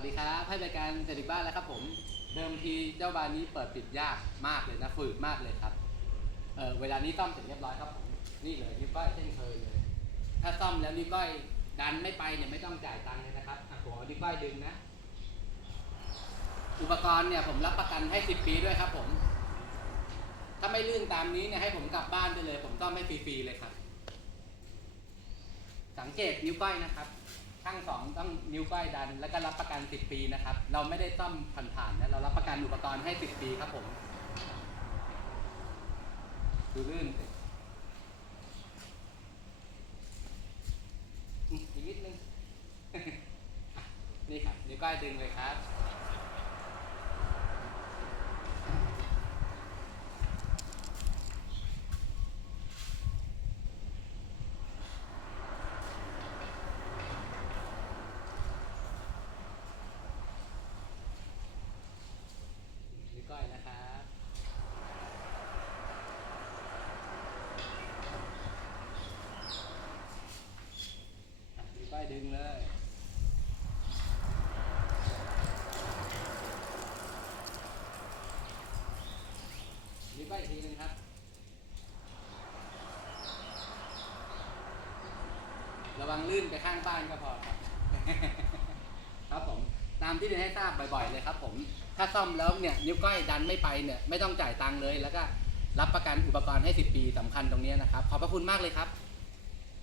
วัสดีครับให้บริการเสร็จบ้านแล้วครับผม เดิมทีเจ้าบานนี้เปิดปิดยากมากเลยนะฝืดมากเลยครับ เออเวลานี้ซ่อมเสร็จเรียบร้อยครับผมนี่เลยนิ้วก้อยเช่นเคยเลย ถ้าซ่อมแล้วนิ้วก้อยดันไม่ไปเนี่ยไม่ต้องจ่ายตังค์เลยนะครับอะผมเอานิ้วก้อยดึงนะ อุปกรณ์เนี่ยผมรับประกันให้ 10 ปีด้วยครับผม ถ้าไม่ลื่นตามนี้เนี่ยให้ผมกลับบ้านไปเลย ผมซ่อมให้ฟรีๆเลยครับ สังเกตนิ้วก้อยนะครับ ต้องนิ้วก้อยดัน แล้วก็รับประกัน 10 ปีนะครับ เราไม่ได้ซ่อมผ่านๆนะเรารับประกันอุปกรณ์ให้ 10 ปีครับผมดูลื่นอีกนิดนึงอะนี่ครับนิ้วก้อยดึงเลยครับ นิ้วก้อยนะครับ อะนิ้วก้อย ดึงเลยนิ้วก้อยอีกทีหนึงครับ ระวังลื่นไปข้างบ้านก็พอครับ ครับผม ตามที่เรียนให้ทราบบ่อยๆเลยครับผม ถ้าซ่อมแล้วเนี่ยนิ้วก้อยดันไม่ไปเนี่ยไม่ต้องจ่ายตังค์เลย แล้วก็รับประกันอุปกรณ์ให้ 10 ปีสำคัญตรงเนี้ยนะครับ ขอบพระคุณมากเลยครับ